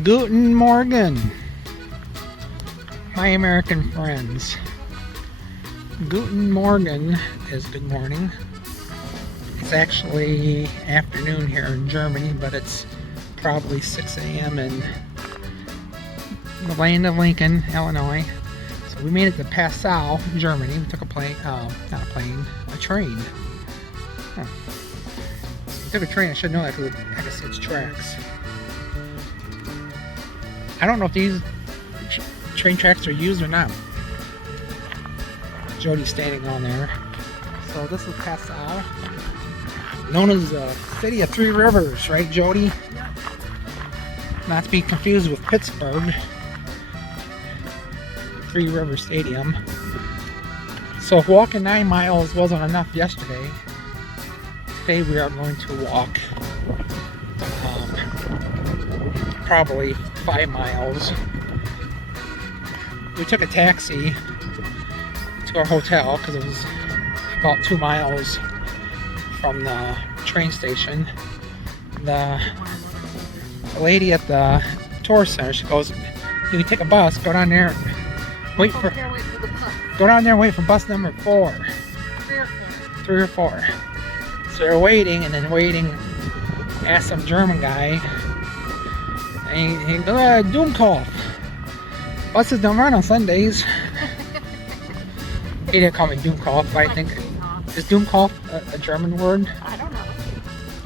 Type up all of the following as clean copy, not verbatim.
Guten Morgen, my American friends. Guten Morgen is good morning. It's actually afternoon here in Germany, but it's probably 6 a.m. in the land of Lincoln, Illinois. So we made it to Passau, Germany. We took a plane, a train. Huh. We took a train, I should know that because I can see its tracks. I don't know if these train tracks are used or not. Jody's standing on there. So this is Passau, known as the City of Three Rivers, right, Jody? Yeah. Not to be confused with Pittsburgh, Three River Stadium. So if walking 9 miles wasn't enough yesterday, today we are going to walk probably 5 miles. We took a taxi to our hotel because it was about 2 miles from the train station. The lady at the tourist center, she goes, "You can take a bus, go down there, go down there and wait for bus number 4. 3 or 4. So they're waiting and then waiting, asked some German guy, and he goes, "Doomkopf. Buses don't run on Sundays." He didn't call me Doomkopf, but I think, is Doomkopf a German word? I don't know.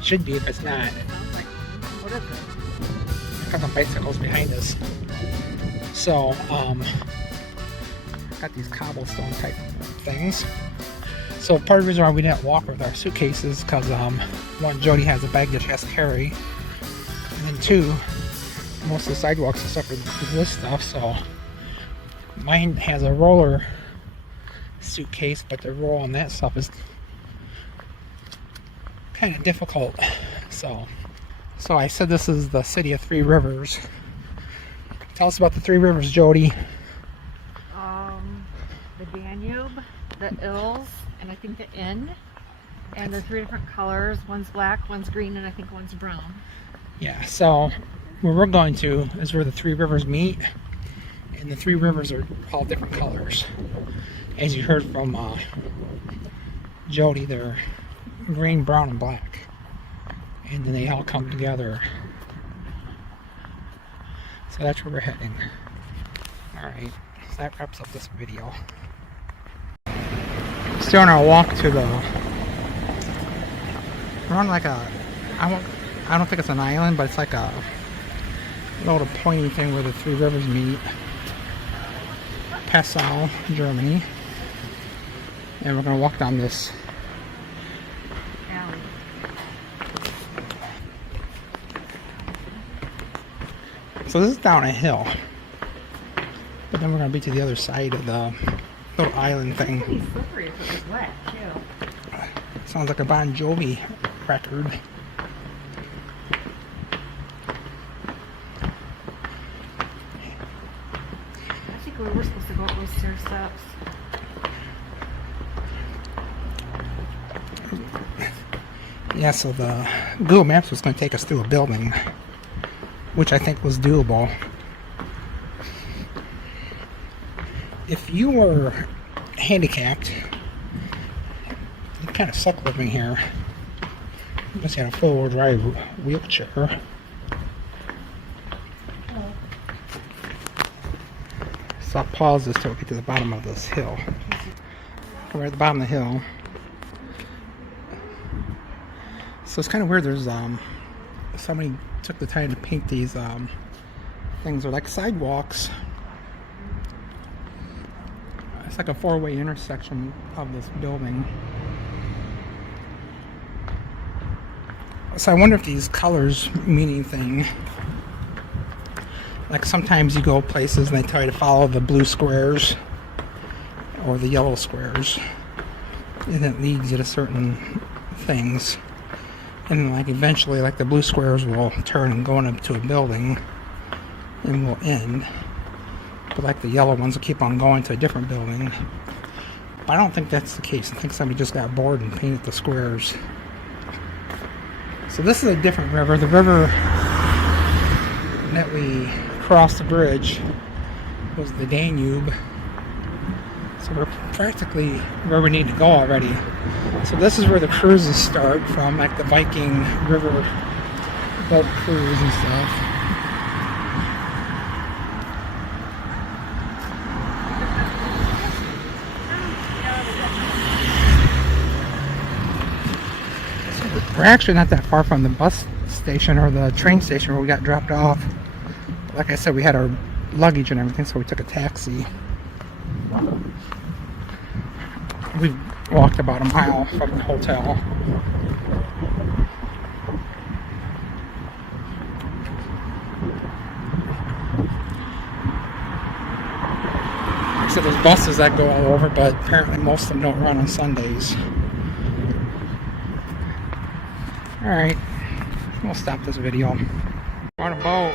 Should be if it's not. What is it? There comes some bicycles behind us. So, got these cobblestone type things. So part of the reason why we didn't walk with our suitcases, because one, Jody has a bag that she has to carry, and then 2, most of the sidewalks and stuff is this stuff. So mine has a roller suitcase, but the roll on that stuff is kind of difficult. So I said this is the City of Three Rivers. Tell us about the 3 rivers, Jody. The Danube, the Ilz, and I think the Inn. And they're 3 different colors. One's black, one's green, and I think one's brown. Yeah, so where we're going to is where the 3 rivers meet. And the 3 rivers are all different colors. As you heard from Jody, they're green, brown, and black. And then they all come together. So that's where we're heading. Alright, so that wraps up this video. Still on our walk to the... We're on like a... I don't think it's an island, but it's like a little pointy thing where the 3 rivers meet. Passau, Germany. And we're going to walk down this alley. So this is down a hill, but then we're going to be to the other side of the little island thing. It's pretty slippery if it was wet, too. Sounds like a Bon Jovi record. I think we were supposed to go up those stair steps. Yeah, so the Google Maps was going to take us through a building, which I think was doable. If you were handicapped, you kind of suck living here. Unless you had a four-wheel drive wheelchair. So I'll pause this till we get to the bottom of this hill. We're at the bottom of the hill. So it's kind of weird. There's somebody took the time to paint these things. They're like sidewalks. It's like a 4-way intersection of this building. So I wonder if these colors mean anything. Like sometimes you go places and they tell you to follow the blue squares or the yellow squares, and it leads you to certain things. And like eventually, like the blue squares will turn and go into a building and will end. But like the yellow ones will keep on going to a different building. But I don't think that's the case. I think somebody just got bored and painted the squares. So this is a different river. The river that we crossed the bridge was the Danube. So we're practically where we need to go already. So this is where the cruises start from, like the Viking river boat cruise and stuff. We're actually not that far from the bus station or the train station where we got dropped off. Like I said, we had our luggage and everything, so we took a taxi. We walked about a mile from the hotel. So there's buses that go all over, but apparently most of them don't run on Sundays. Alright, we'll stop this video. We're on a boat.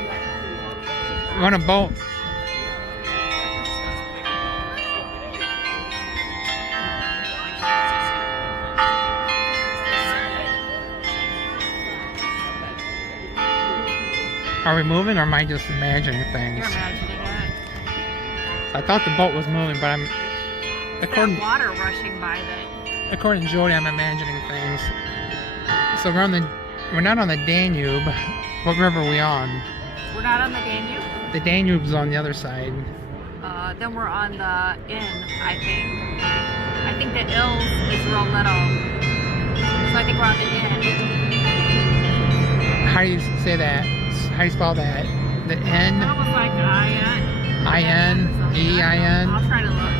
We're on a boat. Are we moving, or am I just imagining things? You're imagining it. I thought the boat was moving, but I'm... According to water rushing by that. According to Jody, I'm imagining things. So we're not on the Danube. What river are we on? We're not on the Danube? The Danube's on the other side. Then we're on the Inn, I think. I think the Ills is real little. So I think we're on the Inn. How do you say that? How do you spell that? The N? Almost like I-N. I-N? E-I-N? I'll try to look.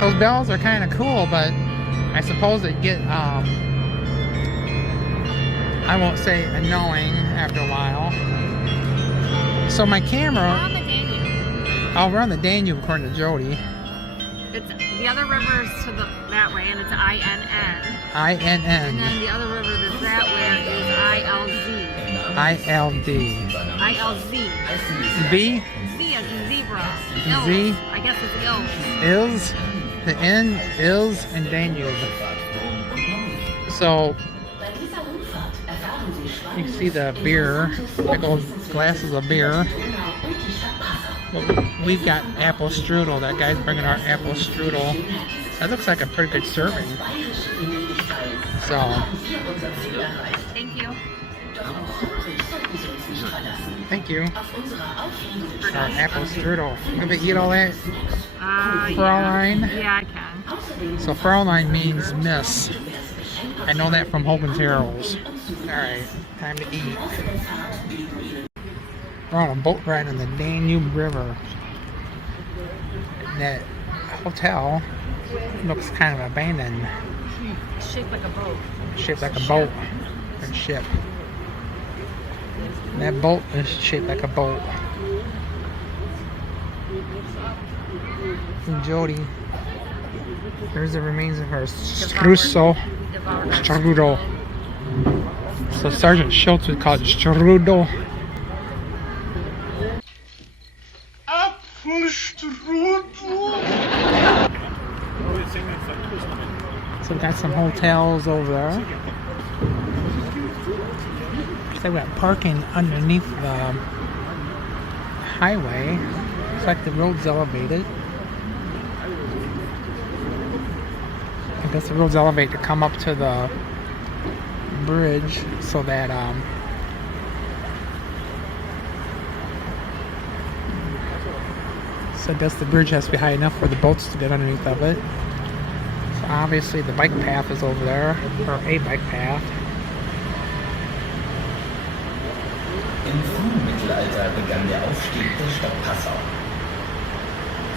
Those bells are kind of cool, but I suppose they get, I won't say annoying after a while. So my camera... We're on the Danube. Oh, we're on the Danube according to Jody. It's, the other river is to that way, and it's I-N-N. I-N-N. And then the other river that's that way is I-L-Z. I-L-D. I-L-Z. V? Z as in zebra. Z? Ills. I guess it's Ills. Ills? The N, Ills, and Danube. So, you can see the beer, big old glasses of beer. Well, we've got apple strudel. That guy's bringing our apple strudel. That looks like a pretty good serving. So, Thank you. thank you. Our apple strudel. You gonna eat all that? Fraulein? Yeah, I can. So Fraulein means miss. I know that from Hogan's Heroes. Alright, time to eat. We're on a boat ride on the Danube River. That hotel looks kind of abandoned. It's shaped like a boat. Shaped like a boat. And ship. And that boat is shaped like a boat. And Jody, there's the remains of her strudel. Strudel. So Sergeant Schultz would call it strudel. So we got some hotels over there. So we got parking underneath the highway. Looks like the road's elevated. I guess the road's elevated to come up to the bridge so that so I guess the bridge has to be high enough for the boats to get underneath of it. So obviously the bike path is over there, or a bike path. Im frühen Mittelalter begann der Aufstieg der Stadt Passau.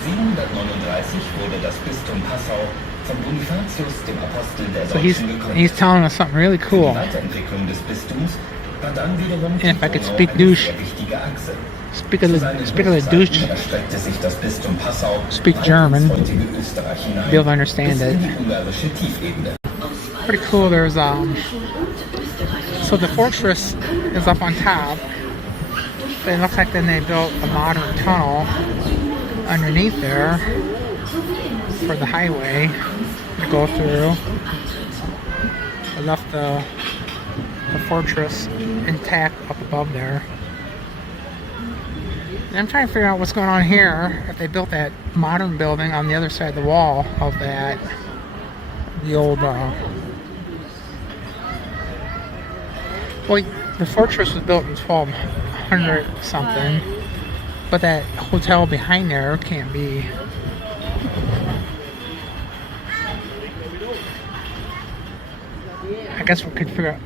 739 wurde das Bistum Passau von Bonifatius, dem Apostel der Deutschen, gegründet. He's telling us something really cool. Die Weiterentwicklung des Bistums war dann wiederum And if I could speak douche, speak a little douche, speak German, be able to understand it. Pretty cool. There's so the fortress is up on top. But it looks like then they built a modern tunnel underneath there. for the highway to go through. I left the fortress intact up above there. And I'm trying to figure out what's going on here. If they built that modern building on the other side of the wall of that, the old, well, the fortress was built in 1200 something, but that hotel behind there can't be. I guess we could figure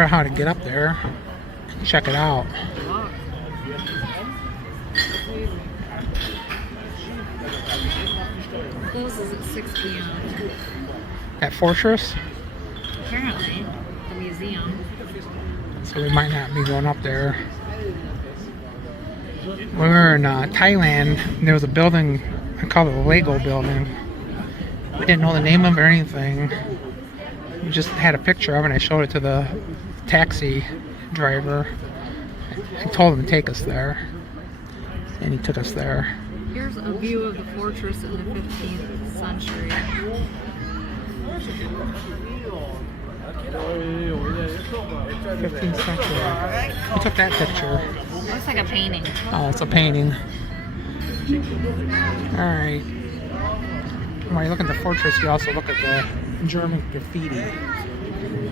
out how to get up there and check it out. Closes at 6 p.m. That fortress? Apparently, the museum. So we might not be going up there. When we were in Thailand, there was a building, I call it the Lego building. We didn't know the name of it or anything. We just had a picture of it and I showed it to the taxi driver. I told him to take us there. And he took us there. Here's a view of the fortress in the 15th century. 15th century. Who took that picture? Looks like a painting. Oh, it's a painting. Alright. When you look at the fortress, you also look at the German graffiti.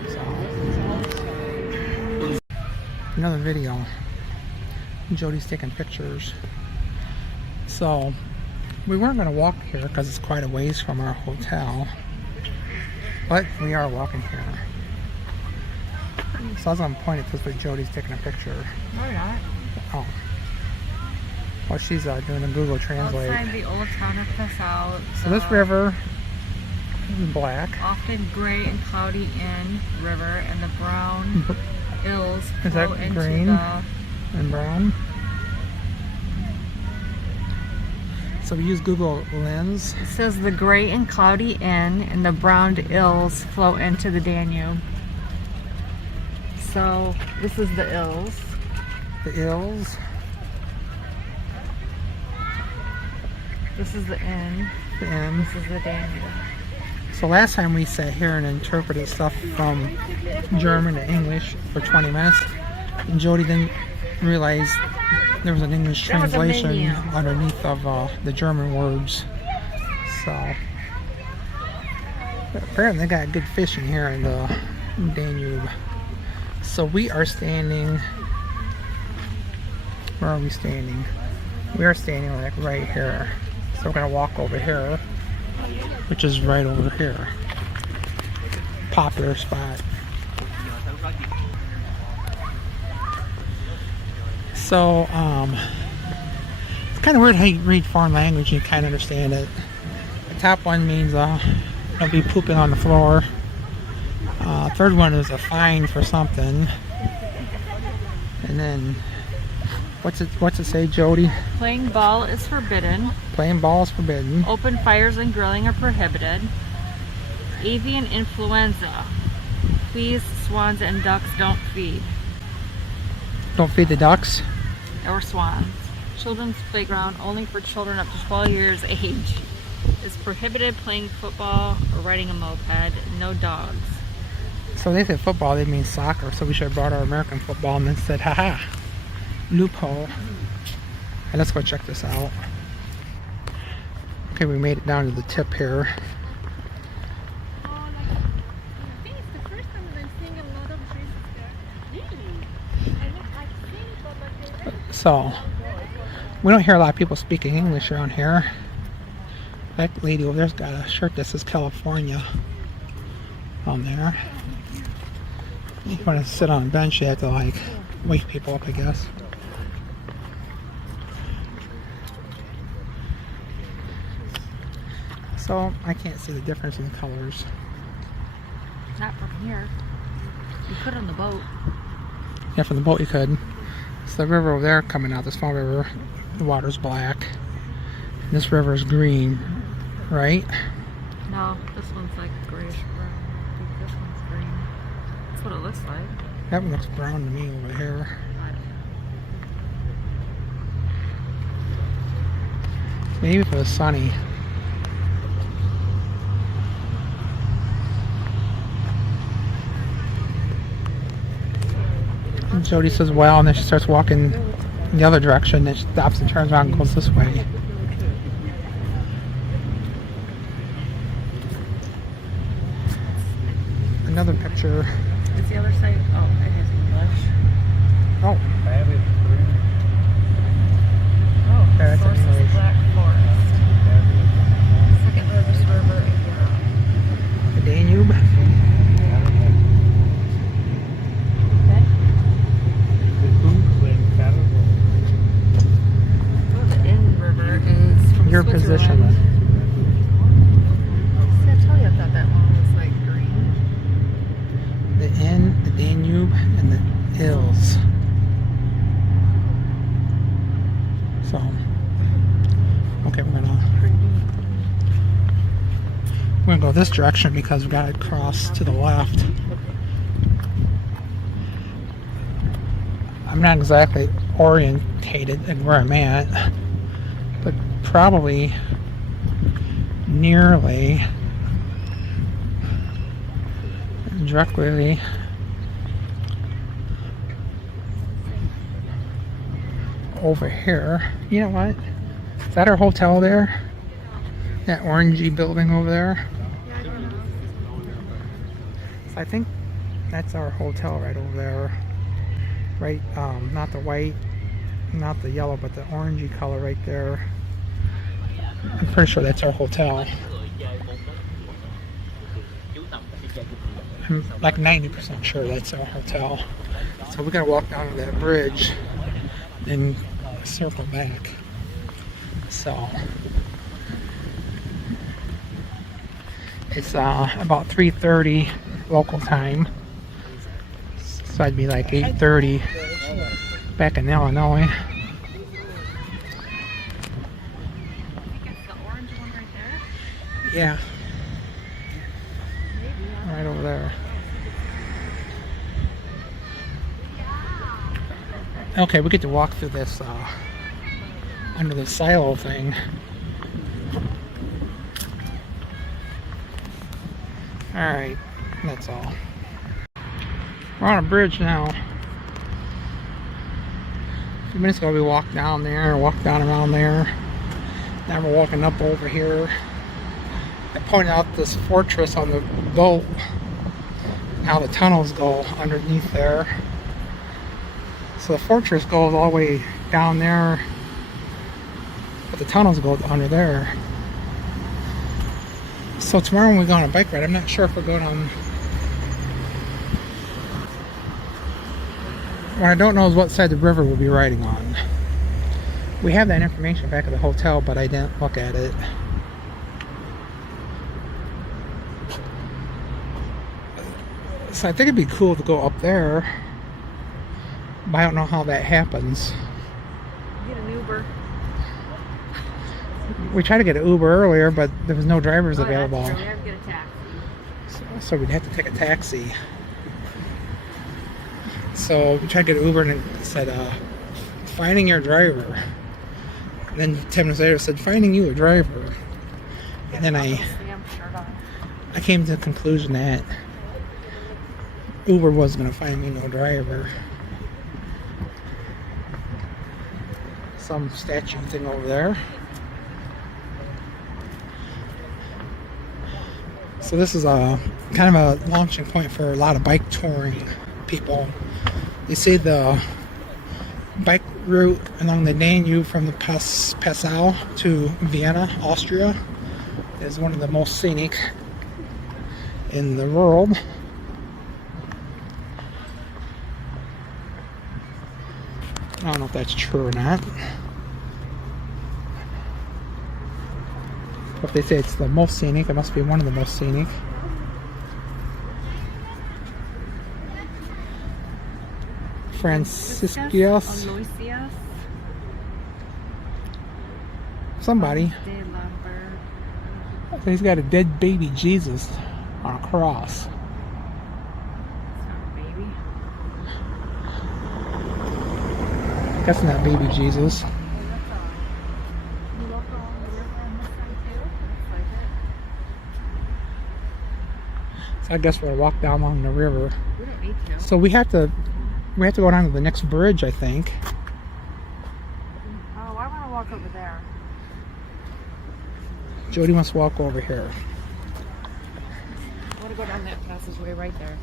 So. Another video. Jody's taking pictures. So, we weren't going to walk here because it's quite a ways from our hotel. But we are walking here. So I was going to point at this, but Jody's taking a picture. No, not. Oh. Well, she's doing a Google Translate. Outside the old town of Passau. So this river is black. Often gray and cloudy in river, and the brown hills Is that flow into green the... and brown? So we use Google Lens. It says the gray and cloudy in, and the brown ills flow into the Danube. So this is the ills. The Ills. This is the inn. The N. This is the Danube. So last time we sat here and interpreted stuff from German to English for 20 minutes. And Jody didn't realize there was an English There was a translation menu. underneath of the German words. So apparently they got good fishing here in the Danube. So we are standing. Where are we standing? We are standing like right here. So we're gonna walk over here, which is right over here. Popular spot. So, it's kind of weird how you read foreign language and you kind of understand it. The top one means don't be pooping on the floor. Third one is a fine for something. And then, what's it say, Jody? Playing ball is forbidden. Playing ball is forbidden. Open fires and grilling are prohibited. Avian influenza. Please, swans and ducks don't feed. Don't feed the ducks. Or swans. Children's playground only for children up to 12 years age. Is prohibited playing football or riding a moped. No dogs. So they said football, they mean soccer, so we should have brought our American football and then said, haha, loophole. And let's go check this out. Okay, we made it down to the tip here. So, we don't hear a lot of people speaking English around here. That lady over there's got a shirt that says California on there. If you want to sit on a bench, you have to like wake people up, I guess. So I can't see the difference in the colors. Not from here. You could on the boat. Yeah, from the boat you could. So the river over there coming out, the small river, the water's black. And this river is green, right? No, this one's like grayish brown. I think this one's green. That's what it looks like. That one looks brown to me over here. Maybe if it was sunny. Jody says well, and then she starts walking in the other direction, then she stops and turns around and goes this way. Another picture. Is the other side? Oh, it is English. Oh. Oh, That's source is English. Black Forest. Second largest river in Europe. The Danube. Oh, the Inn River is from Your Switzerland. position. See, I told you I thought that one was like green. The Inn, the Danube, and the hills. So, okay, we're gonna go this direction because we gotta cross to the left. I'm not exactly orientated in where I'm at, but probably nearly directly over here. You know what? Is that our hotel there? That orangey building over there? So I think that's our hotel right over there. Right, not the white, not the yellow, but the orangey color right there. I'm pretty sure that's our hotel. I'm like 90% sure that's our hotel. So we're gonna walk down to that bridge and circle back. So it's about 3:30 local time. So I'd be like 8:30 back in Illinois. I think it's the orange one right there. Yeah, Maybe. right over there. Okay, we get to walk through this under the silo thing. Alright, that's all. We're on a bridge now. A few minutes ago we walked down there, walked down around there. Now we're walking up over here. I pointed out this fortress on the boat, how the tunnels go underneath there. So the fortress goes all the way down there, but the tunnels go under there. So tomorrow when we go on a bike ride, I'm not sure if we're going on. What I don't know is what side of the river we'll be riding on. We have that information back at the hotel, but I didn't look at it. So I think it'd be cool to go up there, but I don't know how that happens. Get an Uber. We tried to get an Uber earlier, but there was no drivers available. That's true. We have to get a taxi. So we'd have to take a taxi. So we tried to get an Uber and it said, finding your driver. And then 10 minutes later it said, finding you a driver. And then I came to the conclusion that Uber was going to find me no driver. Some statue thing over there. So this is a kind of a launching point for a lot of bike touring people. You see the bike route along the Danube from the Passau to Vienna, Austria, is one of the most scenic in the world. I don't know if that's true or not. If they say it's the most scenic, it must be one of the most scenic. Franciscus. Somebody. He's got a dead baby Jesus on a cross. It's not a baby. That's not baby Jesus. So I guess we'll walk down along the river. We don't need to. So we have to We have to go down to the next bridge, I think. Oh, I want to walk over there. Jody wants to walk over here. I want to go down that passageway right there.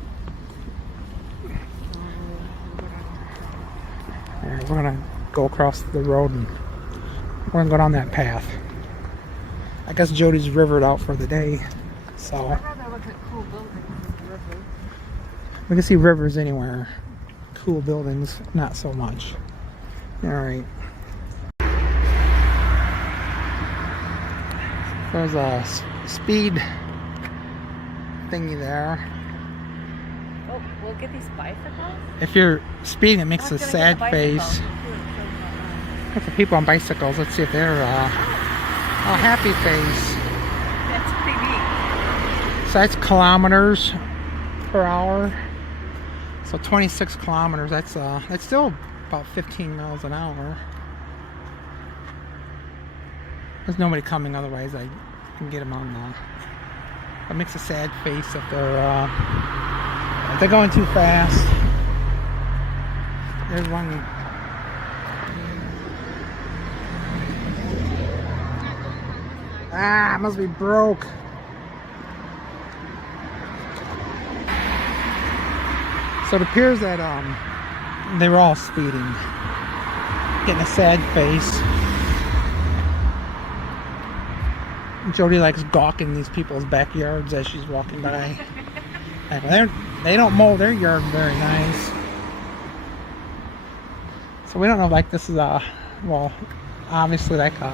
Alright, we're gonna go across the road and we're gonna go down that path. I guess Jody's rivered out for the day, so I'd rather look at cool buildings than river. we can see rivers anywhere. Cool buildings, not so much. Alright. There's a speed thingy there. Oh, we'll get these bicycles? If you're speeding, it makes a Let's get sad the face. bicycle. Look at the people on bicycles. Let's see if they're a happy face. That's pretty neat. So that's kilometers per hour. So 26 kilometers. That's still about 15 miles an hour. There's nobody coming, otherwise I can get them on the. It makes a sad face if they're going too fast. There's one. Ah, it must be broke. So it appears that they were all speeding, getting a sad face. Jody likes gawking these people's backyards as she's walking by. Like, they don't mow their yard very nice. So we don't know if like this is well, obviously like a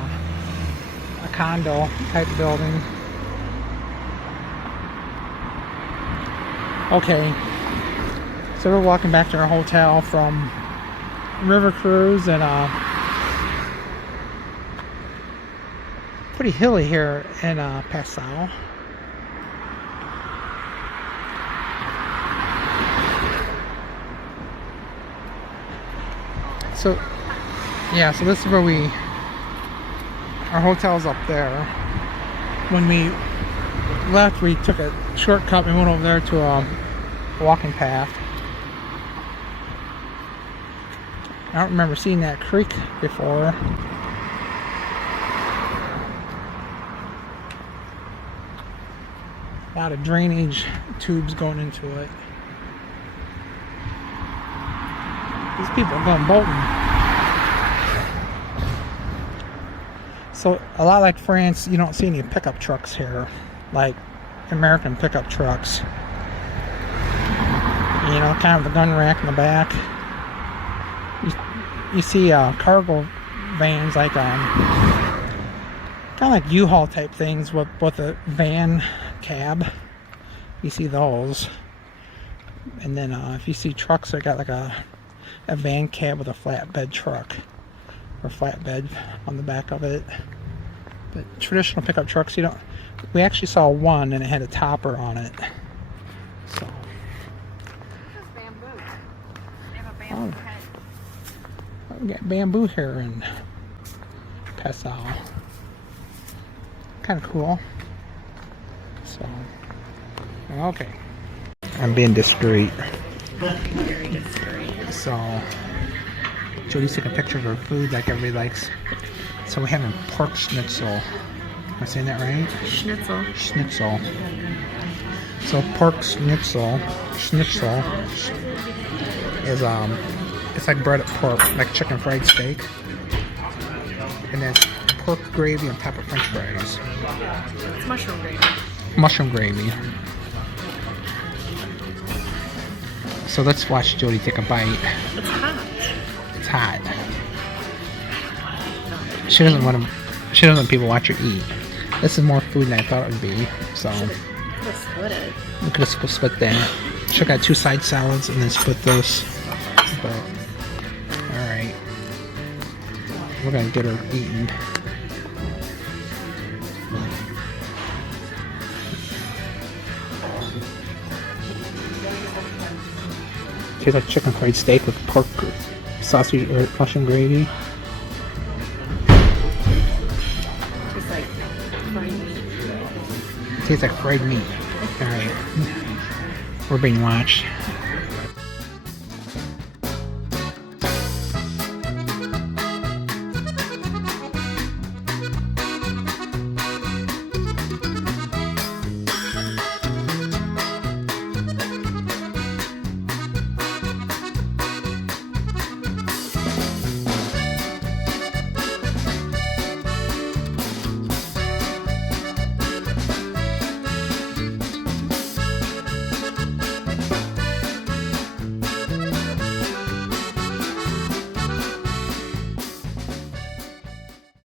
condo type building. Okay. So we're walking back to our hotel from River Cruise, and pretty hilly here in Passau. So yeah, so this is where our hotel's up there. When we left, we took a shortcut and went over there to a walking path. I don't remember seeing that creek before. A lot of drainage tubes going into it. These people are going boating. So a lot like France, you don't see any pickup trucks here, like American pickup trucks. You know, kind of the gun rack in the back. You see cargo vans, like kind of like U-Haul type things with a van cab. You see those, and then if you see trucks that got like a van cab with a flatbed truck or flatbed on the back of it. But traditional pickup trucks, you don't. We actually saw one and it had a topper on it. So. Bamboo. They have a bamboo head. We got bamboo here in Passau. Kind of cool. So, okay. I'm being discreet. Very discreet. So, Jody's taking a picture of her food like everybody likes. So we're having pork schnitzel. Am I saying that right? Schnitzel. Schnitzel. So pork schnitzel is it's like breaded pork, like chicken fried steak, and then pork gravy on top of French fries. It's mushroom gravy. Mushroom gravy. So let's watch Jody take a bite. It's hot. It's hot. She doesn't want people to watch her eat. This is more food than I thought it would be. So Could have split it. we could have split that. Should have got 2 side salads and then split this. But alright. We're gonna get her eaten. Tastes like chicken fried steak with pork sausage or mushroom gravy. It's like fried meat. It tastes like fried meat. Alright. We're being watched.